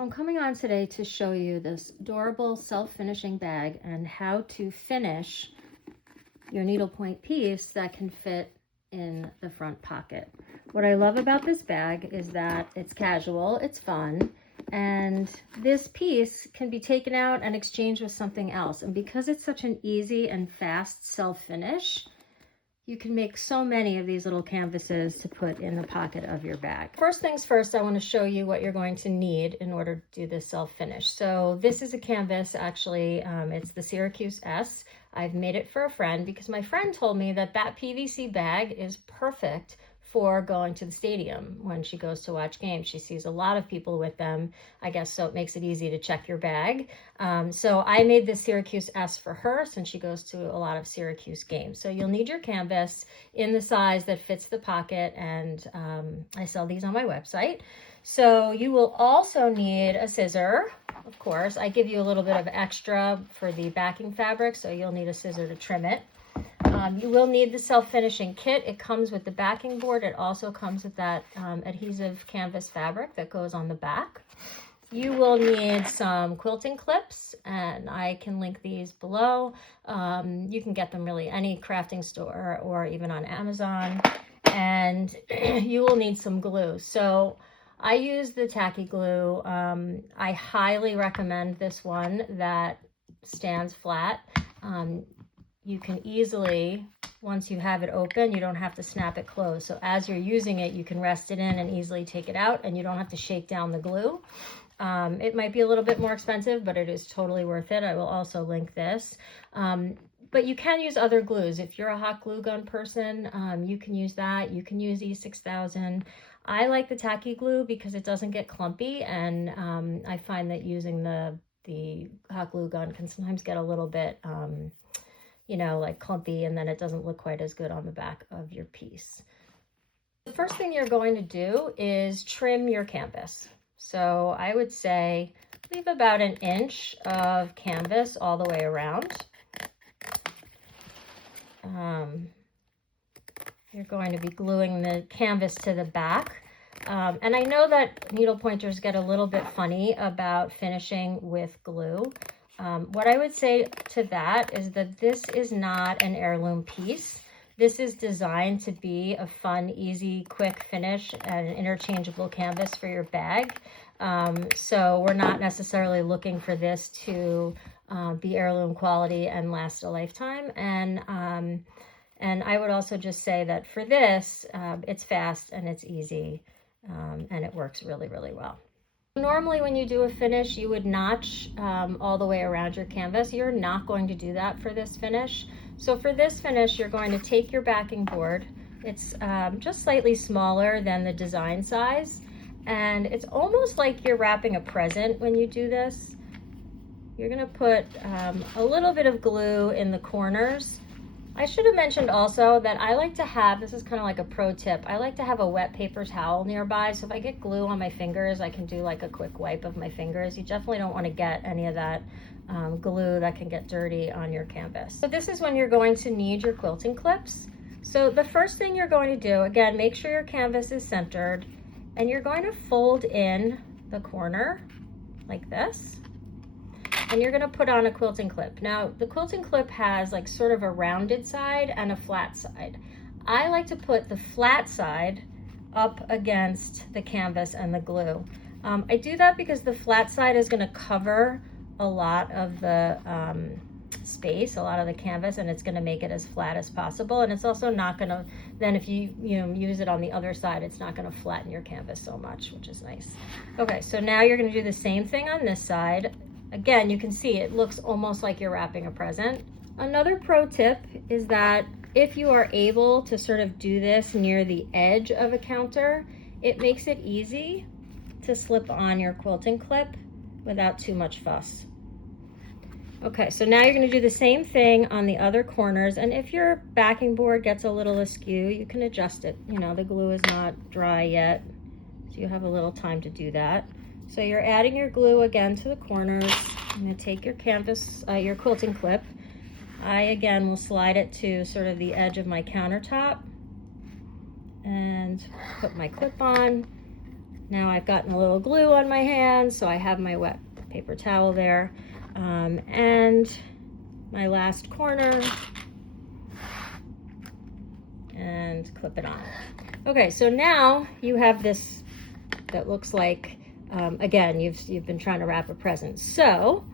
I'm coming on today to show you this adorable self-finishing bag and how to finish your needlepoint piece that can fit in the front pocket. What I love about this bag is that it's casual, it's fun, and this piece can be taken out and exchanged with something else. And because it's such an easy and fast self-finish, you can make so many of these little canvases to put in the pocket of your bag. First things first, I want to show you what you're going to need in order to do this self-finish. So this is a canvas, actually, it's the Syracuse S. I've made it for a friend because my friend told me that that PVC bag is perfect for going to the stadium when she goes to watch games. She sees a lot of people with them, I guess, so it makes it easy to check your bag. So I made this Syracuse S for her since she goes to a lot of Syracuse games. So you'll need your canvas in the size that fits the pocket, and I sell these on my website. So you will also need a scissor, of course. I give you a little bit of extra for the backing fabric, so you'll need a scissor to trim it. You will need the self-finishing kit. It comes with the backing board. It also comes with that adhesive canvas fabric that goes on the back. You will need some quilting clips, and I can link these below. You can get them really any crafting store or even on Amazon. And you will need some glue. So I use the tacky glue. I highly recommend this one that stands flat. You can easily, once you have it open, you don't have to snap it closed. So as you're using it, you can rest it in and easily take it out, and you don't have to shake down the glue. It might be a little bit more expensive, but it is totally worth it. I will also link this. But you can use other glues. If you're a hot glue gun person, you can use that. You can use E6000. I like the tacky glue because it doesn't get clumpy, and I find that using the hot glue gun can sometimes get a little bit you know, like clumpy, and then it doesn't look quite as good on the back of your piece. The first thing you're going to do is trim your canvas. So I would say leave about 1 inch of canvas all the way around. You're going to be gluing the canvas to the back. And I know that needle pointers get a little bit funny about finishing with glue. What I would say to that is that this is not an heirloom piece. This is designed to be a fun, easy, quick finish and an interchangeable canvas for your bag. So we're not necessarily looking for this to be heirloom quality and last a lifetime. And I would also just say that for this, it's fast and it's easy, and it works really, really well. Normally when you do a finish, you would notch all the way around your canvas. You're not going to do that for this finish. So for this finish, you're going to take your backing board. It's just slightly smaller than the design size, and it's almost like you're wrapping a present when you do this. You're gonna put a little bit of glue in the corners. I should have mentioned also that I like to have, this is kind of like a pro tip, I like to have a wet paper towel nearby, so if I get glue on my fingers, I can do like a quick wipe of my fingers. You definitely don't want to get any of that glue that can get dirty on your canvas. So this is when you're going to need your quilting clips. So the first thing you're going to do, again, make sure your canvas is centered, and you're going to fold in the corner like this. And you're going to put on a quilting clip. Now, the quilting clip has like sort of a rounded side and a flat side. I like to put the flat side up against the canvas and the glue. I do that because the flat side is going to cover a lot of the space, a lot of the canvas, and it's going to make it as flat as possible. And it's also not going to, then if you use it on the other side, it's not going to flatten your canvas so much, which is nice. Okay, so now you're going to do the same thing on this side. Again, you can see it looks almost like you're wrapping a present. Another pro tip is that if you are able to sort of do this near the edge of a counter, it makes it easy to slip on your quilting clip without too much fuss. Okay, so now you're going to do the same thing on the other corners, and if your backing board gets a little askew, you can adjust it. You know, the glue is not dry yet, so you have a little time to do that. So you're adding your glue again to the corners. I'm going to take your canvas, your quilting clip. I again will slide it to sort of the edge of my countertop and put my clip on. Now I've gotten a little glue on my hands, so I have my wet paper towel there. And my last corner, and clip it on. Okay, so now you have this that looks like, again, you've been trying to wrap a present. So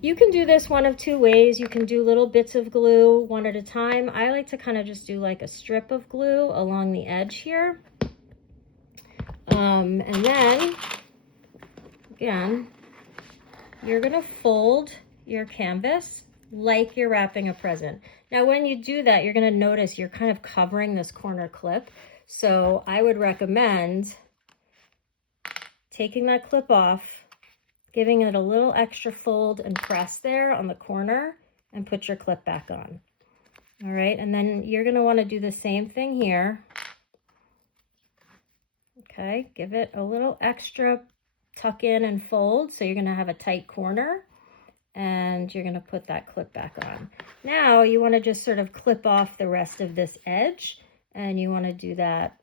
you can do this one of two ways. You can do little bits of glue one at a time. I like to kind of just do like a strip of glue along the edge here. And then, again, you're gonna fold your canvas like you're wrapping a present. Now, when you do that, you're gonna notice you're kind of covering this corner clip. So I would recommend taking that clip off, giving it a little extra fold and press there on the corner, and put your clip back on. All right, and then you're gonna wanna do the same thing here. Okay, give it a little extra tuck in and fold, so you're gonna have a tight corner, and you're gonna put that clip back on. Now you wanna just sort of clip off the rest of this edge, and you wanna do that,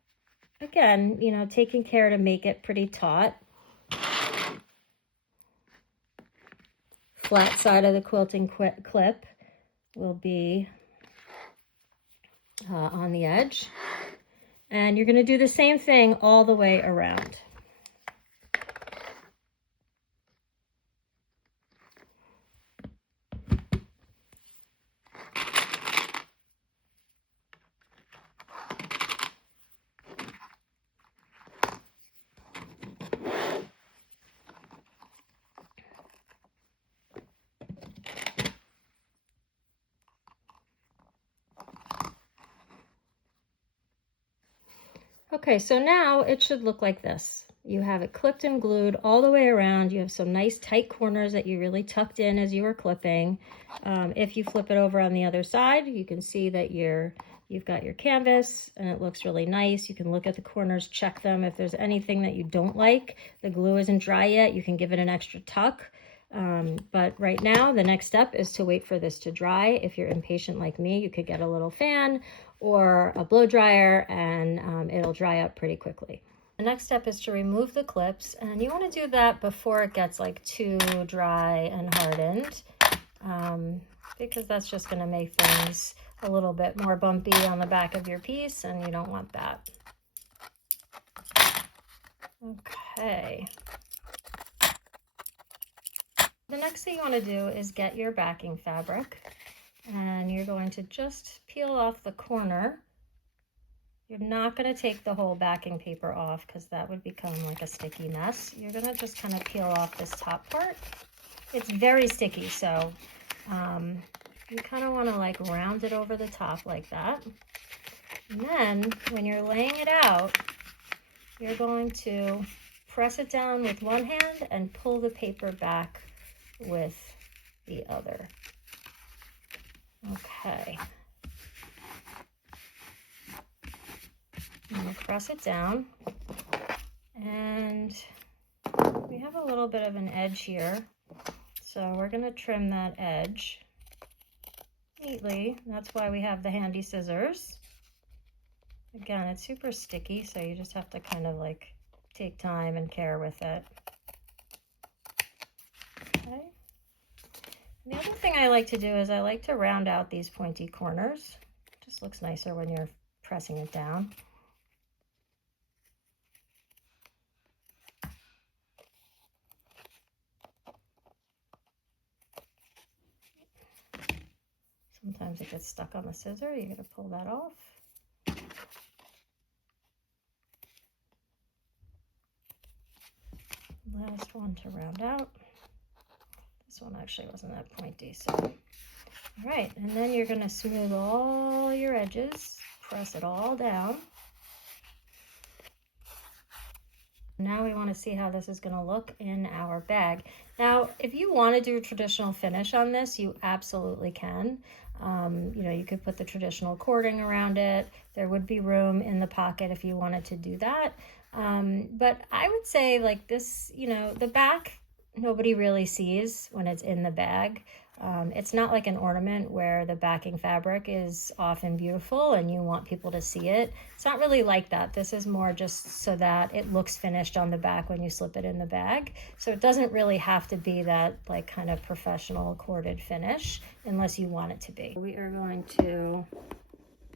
again, you know, taking care to make it pretty taut. Flat side of the quilting clip will be on the edge. And you're gonna do the same thing all the way around. Okay, so now it should look like this. You have it clipped and glued all the way around. You have some nice tight corners that you really tucked in as you were clipping. If you flip it over on the other side, you can see that you've got your canvas and it looks really nice. You can look at the corners, check them. If there's anything that you don't like, the glue isn't dry yet, you can give it an extra tuck. But right now, the next step is to wait for this to dry. If you're impatient like me, you could get a little fan or a blow dryer, and it'll dry up pretty quickly. The next step is to remove the clips, and you want to do that before it gets like too dry and hardened, because that's just going to make things a little bit more bumpy on the back of your piece, and you don't want that. Okay. The next thing you want to do is get your backing fabric, and you're going to just peel off the corner. You're not going to take the whole backing paper off because that would become like a sticky mess. You're going to just kind of peel off this top part. It's very sticky, so you kind of want to like round it over the top like that. And then when you're laying it out, you're going to press it down with one hand and pull the paper back with the other. Okay. I'm going to press it down, and we have a little bit of an edge here, so we're going to trim that edge neatly. That's why we have the handy scissors. Again, it's super sticky, so you just have to kind of like take time and care with it. Okay. The other thing I like to do is I like to round out these pointy corners. It just looks nicer when you're pressing it down. Sometimes it gets stuck on the scissor. You got to pull that off. Last one to round out. This one actually wasn't that pointy, so. All right, and then you're going to smooth all your edges, press it all down. Now we want to see how this is going to look in our bag. Now, if you want to do a traditional finish on this, you absolutely can. You know, you could put the traditional cording around it. There would be room in the pocket if you wanted to do that. But I would say like this, you know, the back, nobody really sees when it's in the bag. It's not like an ornament where the backing fabric is often beautiful and you want people to see it. It's not really like that. This is more just so that it looks finished on the back when you slip it in the bag. So it doesn't really have to be that like kind of professional corded finish unless you want it to be. We are going to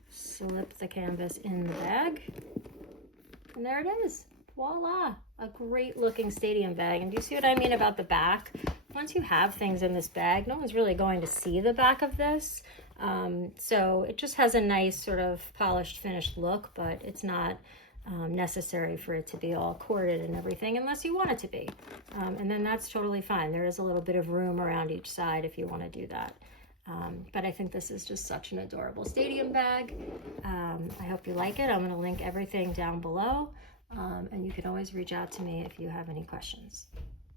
slip the canvas in the bag. And there it is. Voila, a great looking stadium bag. And do you see what I mean about the back? Once you have things in this bag, no one's really going to see the back of this. So it just has a nice sort of polished, finished look, but it's not necessary for it to be all corded and everything unless you want it to be. And then that's totally fine. There is a little bit of room around each side if you want to do that. But I think this is just such an adorable stadium bag. I hope you like it. I'm going to link everything down below. And you can always reach out to me if you have any questions.